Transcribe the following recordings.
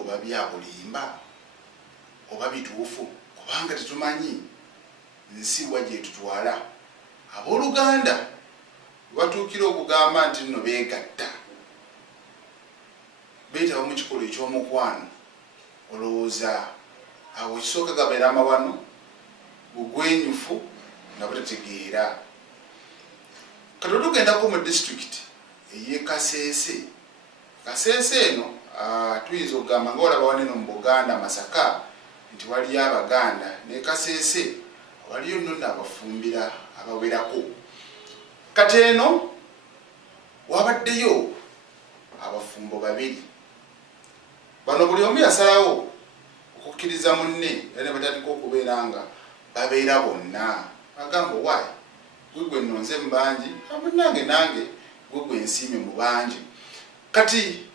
oba byabulimba oba bituufu kubanga tetumanyi nsi wa gye tutwala. Abooluganda batuukira okugamba nti nno beegatta beetaba mu kikolo eky'omukwano, olowooza awo ekisooka gabeera amawano bugwenyufu nga butategeera. Kati tugendako mu disitulikiti ey'e Kasese. Kasese eno tuyinza okugamba nga olaba waneno mu Buganda Masaka nti waliyo Abaganda, ne Kasese waliyo nno abafumbira abawerako. Kati eno wabaddeyo abafumbo babiri. Bano buli omu yasalawo okukkiriza munne era ne batandika okubeera nga babeera bonna. Agamba waayi gwe nnonze mu bangi, munnange nange gwe nsiime mu bangi. Kati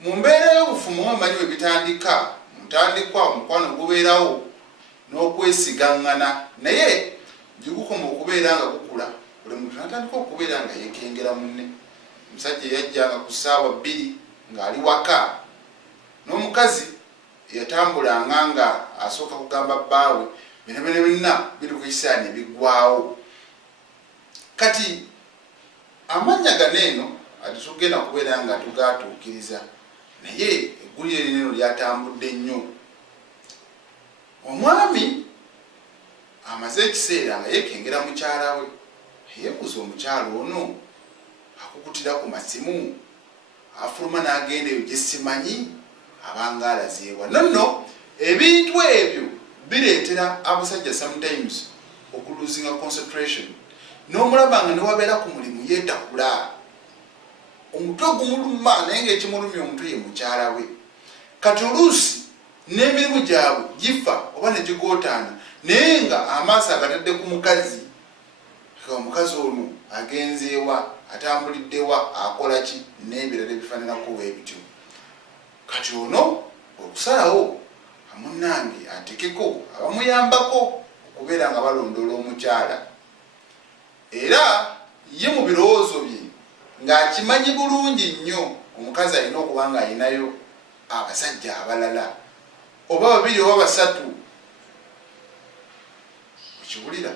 mu mbeera y'obufumu omanyi we bitandika, mutandikwa omukwano gubeerawo n'okwesigaŋŋana, naye gigukoma okubeera nga gukula. Buli muntu n'atandika okubeera nga yeekengera munne. Omusajja yajjanga ku ssaawa 2 ng'ali waka, n'omukazi yatambulanga nga asooka kugamba bbaawe bino byonna biri ku kisaani ebiggwawo. Kati amannya gano eno ati tugenda kubeera nga tugatuukiriza, naye eggulire lino lyatambudde nnyo. Omwami amaze ekiseera nga yeekengera mukyala we, yeebuuza omukyala ono akukutira ku masimu, afuluma n'agenda eyo gye simanyi, abanga alazeewa. Nonno ebintu ebyo bireetera abasajja sometimes okuluzinga concentration, n'omulaba nga newabeera ku mulimu yeetakula, omutwe gumuluma naye ng'ekimulumya omutwe ye mukyala we. Kati oluusi n'emirimu gyabwe gifa oba ne gigootaana, naye nga amaaso agatadde ku mukazi. Omukazi ono agenzeewa, atambuliddewa, akola ki, n'ebirala ebifaananako bwebityo. Kati ono okusalawo munnange atekeko abamuyambako okubeera nga balondoola omukyala, era ye mu birowoozo bye ng'akimanyi bulungi nnyo omukazi alina okuba nga alinayo abasajja abalala oba 2 oba 3. Okiwulira?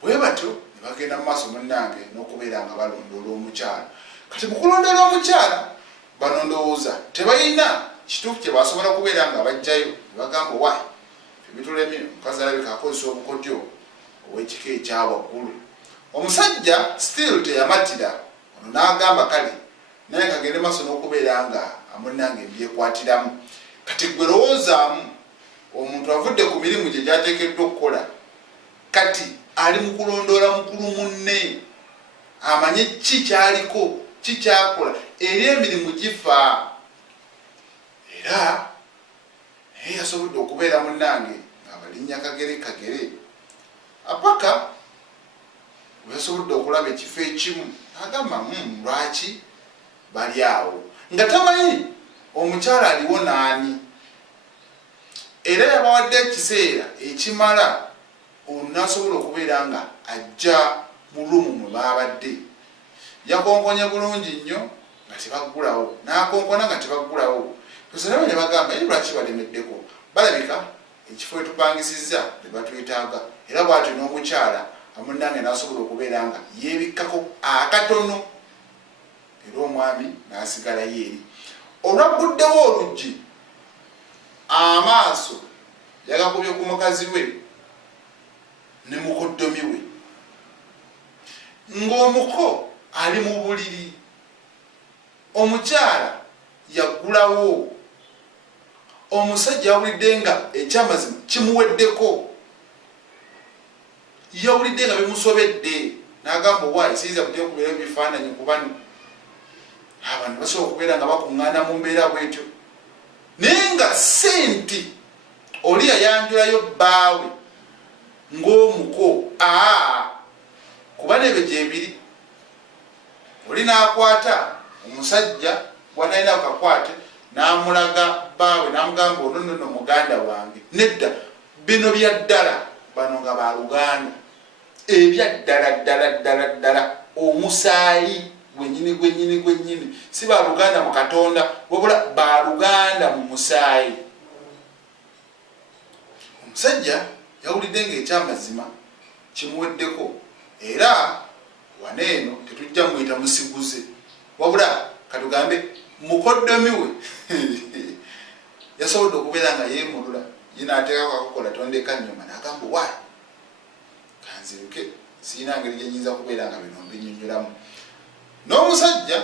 Bwe batyo ne bagenda mu maaso munnange n'okubeera nga balondoola omukyala. Kati mu kulondoola omukyala bano ndowooza tebalina kituufu kye basobola kubeera nga bajjayo ne bagamba waayi ebitulemye omukazi alabika akozesa obukodyo ow'ekika ekya waggulu. Omusajja still teyamatira, ono n'agamba kale naye kagende maaso n'okubeera nga munnange mbyekwatiramu. Kati gwe lowoozaamu omuntu avudde ku mirimu gye gy'ateekeddwa okukola, kati ali mu kulondoola mukulu munne, amanye ki kyaliko, ki kyakola, eri emirimu gifa. Era naye yasobodde okubeera munnange ng'abalinnya kagere apaka bwe yasobodde okulaba ekifo ekimu, agamba lwaki bali awo, nga tamanyi omukyala aliwo naani. Era yabawadde ekiseera ekimala ono n'asobola okubeera nga ajja mu lumu mwe baabadde. Yakonkonye bulungi nnyo nga tebaggulawo, n'akonkona nga tebaggulawo. Tusalawe ne bagamba ye lwaki balemeddeko, balabika ekifo etupangisizza tebatwetaaga. Era bw'atyo n'omukyala munnange n'asobola okubeera nga yeebikkako akatono, era omwami n'asigala yeeri. Olwagguddewo oluggi, amaaso yagakubye ku mukazi we ne mukoddomi we, ng'omuko ali mu buliri. Omukyala yaggulawo, omusajja yawulidde nga ekyamazima kimuweddeko, yawulidde nga bimusobedde, n'agamba waayi siyinza kutya kubeera ebifaananyi ku bano abantu basobola okubeera nga bakuŋŋaana mu mbeera bwetyo. Naye nga senti oli yayanjulayo bbaawe ng'omuko, kuba n'ebyo gyebiri. Oli n'akwata omusajja bw'atalina akakwate, n'amulaga bbaawe n'amugamba ono nno muganda wange. Nedda, bino bya ddala, bano nga baluganda, ebya ddala ddala ddala ddala, omusaayi gwennyini si baluganda mu Katonda wabula baluganda mu musaayi. Omusajja yawulidde ng'ekyamazima kimuweddeko era waneeno tetujja muyita musiguze wabula katugambe mukoddomi we yasobodde okubeera nga yeemulula yinaateekako akakola tondeka nnyuma n'agamba wayi kanziruke sirina ngeri gyenyinza kubeera nga bino mbinyonnyolamu. N'omusajja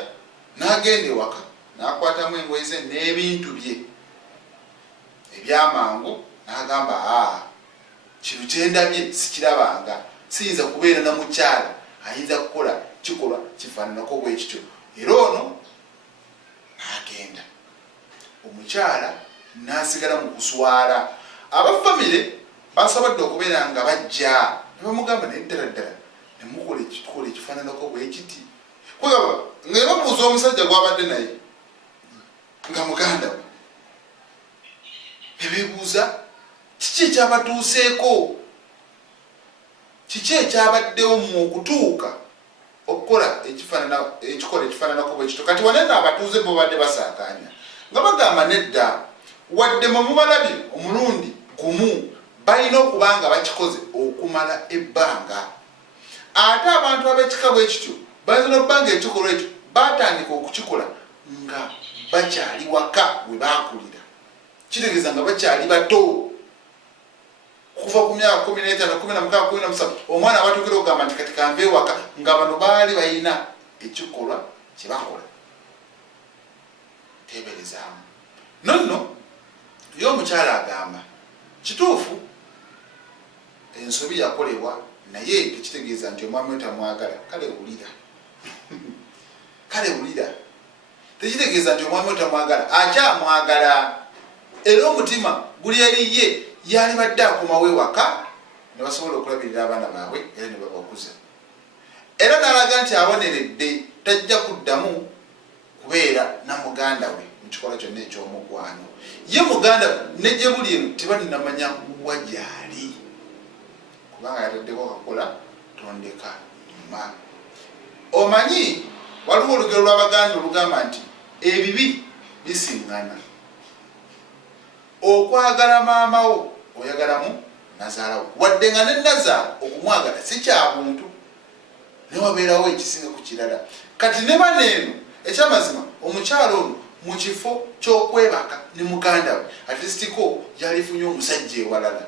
n'agenda ewaka n'akwatamu engoye ze n'ebintu bye ebyamangu n'agamba kino kyendabye sikirabanga siyinza kubeera na mukyala ayinza kukola kikolwa kifaananako bwe kityo. Era ono n'agenda omukyala n'asigala mu kuswala. Abafamire basobodde okubeera nga bajja ne bamugamba naye ddala nemukola ekifaananako bwe kiti kwegaba nga babuuza omusajja gwabadde naye nga muganda we bebeebuuza kiki ekyabatuuseeko, kiki ekyabaddewo mu okutuuka okukola ekikola ekifaananako bwe kityo. Kati wanene abatuuze bo badde basaakaanya nga bagamba nedda wadde mwe mubalabye omulundi gumu balina okuba nga bakikoze okumala ebbanga. Ate abantu ab'ekika bwe kityo bayinza n'okubba nga ekikolwa ekyo baatandika okukikola nga bakyali waka we baakulira, kitegeeza nga bakyali bato kuva ku myaka 15, 16, 17 omwana abatuukira okugamba nti kati kanve ewaka nga bano baali balina ekikolwa kye bakola. Teeberezaamu nonno ye omukyala agamba kituufu ensobi yakolebwa naye tekitegeeza nti omwami we tamwagala. Kale wulira kale wulira tekitegeeza nti omwami we tamwagala, akyamwagala era omutima guli eri ye yali badde akomawo ewaka ne basobola okulabirira abaana baabwe era ne babakuza. Era n'alaga nti aboneredde tajja kuddamu kubeera na muganda we mu kikolwa kyonna eky'omukwano. Ye muganda ne gye buli eno tebalinamanya wa gyali kubanga yataddeko kakola tondeka nyuma. Omanyi waliwo olugero lw'Abaganda olugamba nti ebibi bisiŋŋana. Okwagala maama wo oyagalamu nazaalawo wadde nga ne nazaala okumwagala si kya buntu ne wabeerawo ekisinga ku kirala. Kati ne baneeno ekyamazima omukyalo ono mu kifo ky'okwebaka ne muganda we atlisitiko yalifunye omusajja ewalala.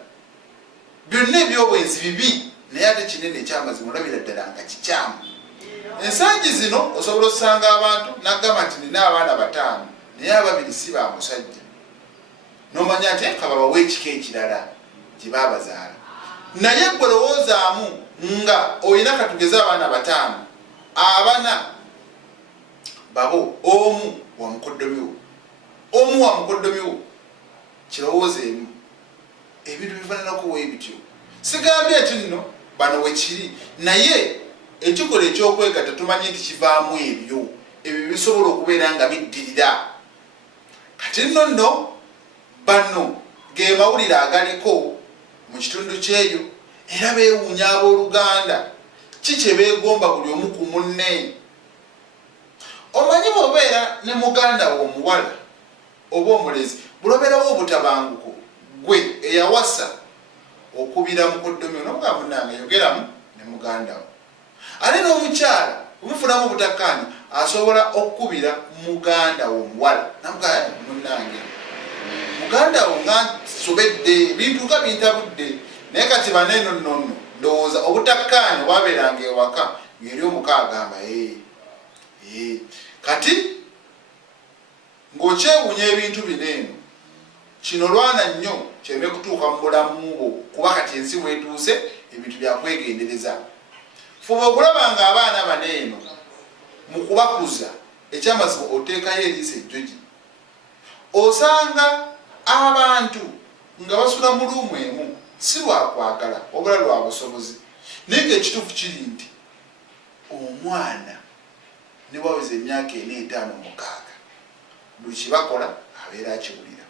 Byonna ebyobwenzi bibi naye ate kinene ekyamazima olabira ddala nga kikyamu. Ensangi zino osobola osanga abantu n'agamba nti nina abaana 5 naye 2 si ba musajja. N'omanya nti ka babawe ekika ekirala gye baabazaala. Naye gwe lowoozaamu nga olina katugeze abaana 5, 4 babo omu wa mukoddomi wo kirowoozeemu ebintu bifaananako bwe bityo. Sigambye eti nno bano we kiri naye ekikola eky'okwegatta tumanyi nti kivaamu ebyo bisobola okubeera nga biddirira. Kati nno bano ge mawulire agaliko mu kitundu ky'eyo era beewuunya abooluganda ki kye beegomba buli omu ku munne. Omanyi bw'obeera ne muganda wo omuwala oba omulezi bulobeerawo obutabanguko gwe eyawasa okubira mukoddomi onogamba munange yogeramu ne muganda wo. Ate n'omukyala omufunamu obutakkaanya asobola okukubira muganda wo omuwala namugamba munange muganda wo nga sobedde ebintu nga bintabudde naye kati baneeno nnono ndowooza obutakkaanya bwabeeranga ewaka ng'eri omuka agamba kati ng'okyewuunya ebintu bineeno kino lwana nnyo kyeme kutuuka mu bulamu bwo kuba kati ensi weetuuse ebintu byakwegendereza. Fuba okulaba nga abaana baneeno mu kubakuza ekyamazima oteekayo eriisa ejjogi. Osanga abantu nga basula mu luumu emu si lwakwagala wabula lwa busobozi naye ng'ekituufu kiri nti omwana ne bwaweza emyaka 4, 5, 6 buli kibakola abeera akiwulira.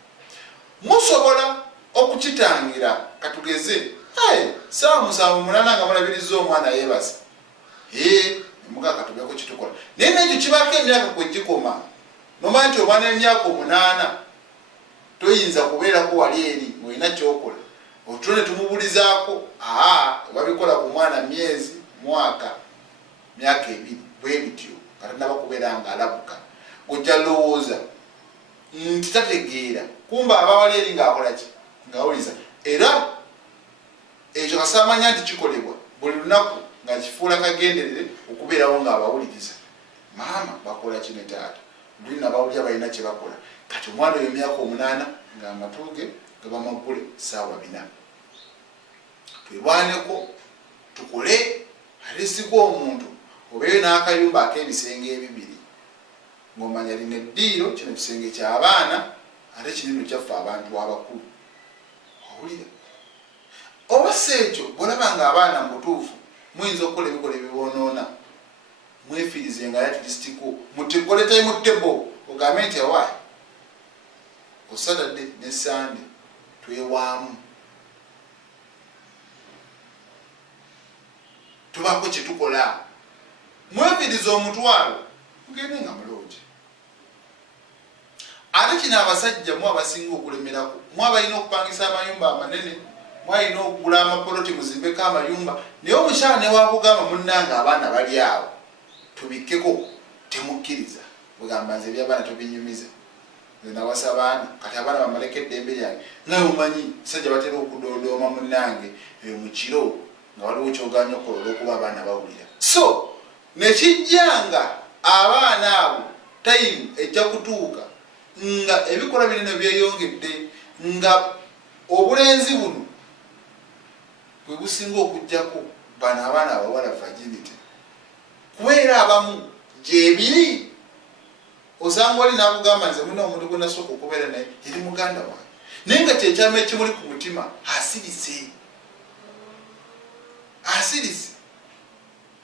Musobola okukitangira katugeze 7, 8 nga mulabiriza omwana yeebase mugaka tubeko kitukola naye nekyo kibako emyaka kwegikoma nomanya nti omwana emyaka 8 toyinza kubeerako wali eri ng'olina kyokola otulo ne tumubulizaako wabikola ku mwana myezi mwaka myaka 2 bwe bityo nga tanaba kubeera nga alabuka ojja lowooza nti tategeera kumba aba wali eri ng'akola ki ng'awuliza era ekyo kasamanya nti kikolebwa buli lunaku nga kifuula kagenderere okubeerawo ng'abawuliriza maama bakola kino taata luli nabawulira balina kye bakola kati omwana oyo emyaka 8 ng'amatuuge gabamaggule ssaawa 4 twebwaneko tukole alisiko omuntu obeeyo n'akayumba ak'ebisenge 2 ng'omanya lina eddiiro kino kisenge ky'abaana ate kinino kyaffe abantu abakulu owulira oba si ekyo bw'olaba ng'abaana mu butuufu muyinza okukola ebikola ebiboonoona mwefiirize nga yatilisitiko mutekole time table ogambe nti awaayi ku Saturday ne Sunday twewaamu tubako kye tukola mwefiirize omutwalo mugende nga mulungi ate kino abasajja mu abasinga okulemerako mu abalina okupangisa amayumba amanene mwalina okugula amapoloti muzimbeko amayumba naye omukyala ne wakugamba munnange abaana bali awo tubikkeko temukkiriza bugamba nze ebyabaana tobinyumiza nze nawasa abaana kati abaana bamaleko eddembe lyange naye omanyi sajja batera okudoodooma munnange mukiro nga waliwo kyoganya okukola olw'okuba abaana bawulira so nekijjanga abaana abo time ejja kutuuka nga ebikola binene byeyongedde nga obulenzi buno bwe businga okujjako bano abaana abawala virginity kubeera abamu gyebiri osanga oli n'akugamba nze muna omuntu gwe nasooka okubeera naye eri muganda wange naye nga kyekyama ekimuli ku mutima asirise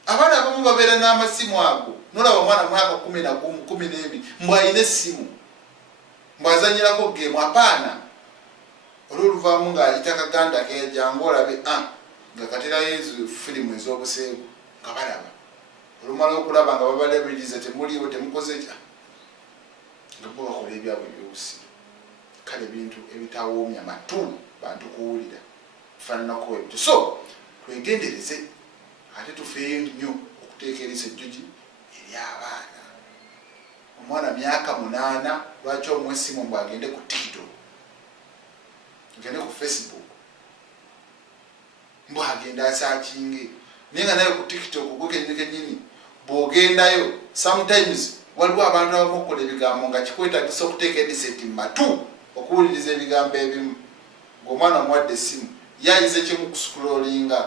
abaana abamu babeera n'amasimu ago nolaba omwana mwaka 11 mbw alina essimu mbw azanyirako gemu apaana olwoluvaamu ng'ayita kaganda kejangu olabe nga katerayo ezo firimu ez'obuseegu nga balaba olumala okulaba nga babalabiriza temuliiwo temukoze kya nga bo bakola ebyabwe ebyobusiru kale ebintu ebitawoomya matu bantu kuwulira tufaananako ebyo so twegendereze ate tufeeyo nnyo okuteeka eriisa ejjugi eri abaana omwana myaka 8 lwaki omwesimu mbw agende ku TikTok agende ku Facebook mbw agenda asaakinge naye nga naye ku TikTok gwekennyini bw'ogendayo sometimes waliwo abantu abamu okukola ebigambo nga kikwetagisa okuteeka ediseti mu matu okuwuliriza ebigambo ebimu ng'omwana omuwadde essimu yayize kimu kuscrollinga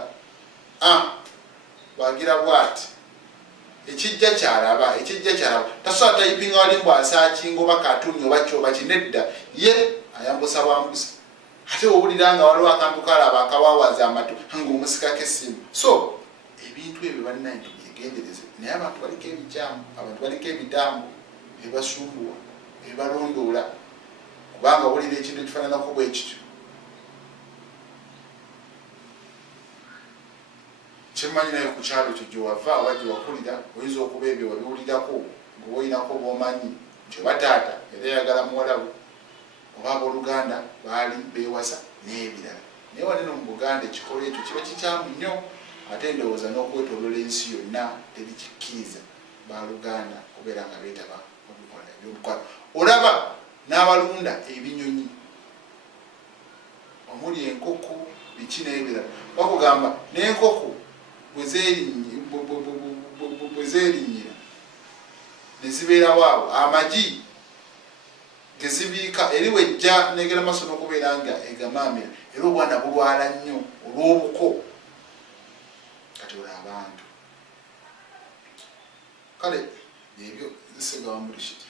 bagira bwati ekijja kyalaba tasobola tayipinga wali mbw asaakinga oba katuni oba kyoba kinedda ye ayambusa bwambusa ate owulira nga waliwo akantu kalaba akawawaza amatu ng'omusikako essimu so ebintu ebyo balina nti byegendereze naye abantu baliko ebikyamu abantu baliko ebitambo ebibasumbuwa ebibalondoola kubanga wulira ekintu ekifaananako bwe kityo kimanyi naye ku kyalo ekyo gyewava oba gyewakulira oyinza okuba ebyo wabiwulirako ngaoba olinako b'omanyi nti oba taata era yagala muwalawe oba abooluganda baali beewasa n'ebirala naye waneno mu Buganda ekikolo ekyo kiba kikyamu nnyo ate ndowooza n'okwetoolola ensi yonna tebikikkiriza baluganda kubeera nga beetaba mu bikola ebyomukwano olaba n'abalunda ebinyonyi omuli enkoko biki n'ebirala bakugamba n'enkoko bwe zeerinyira ne zibeerawo awo amagi gezibiika eri wejja negera maaso n'okubeera nga egamaamira era obwana bulwala nnyo olw'obuko kati ola abantu kale ebyo zisegawa mulishiti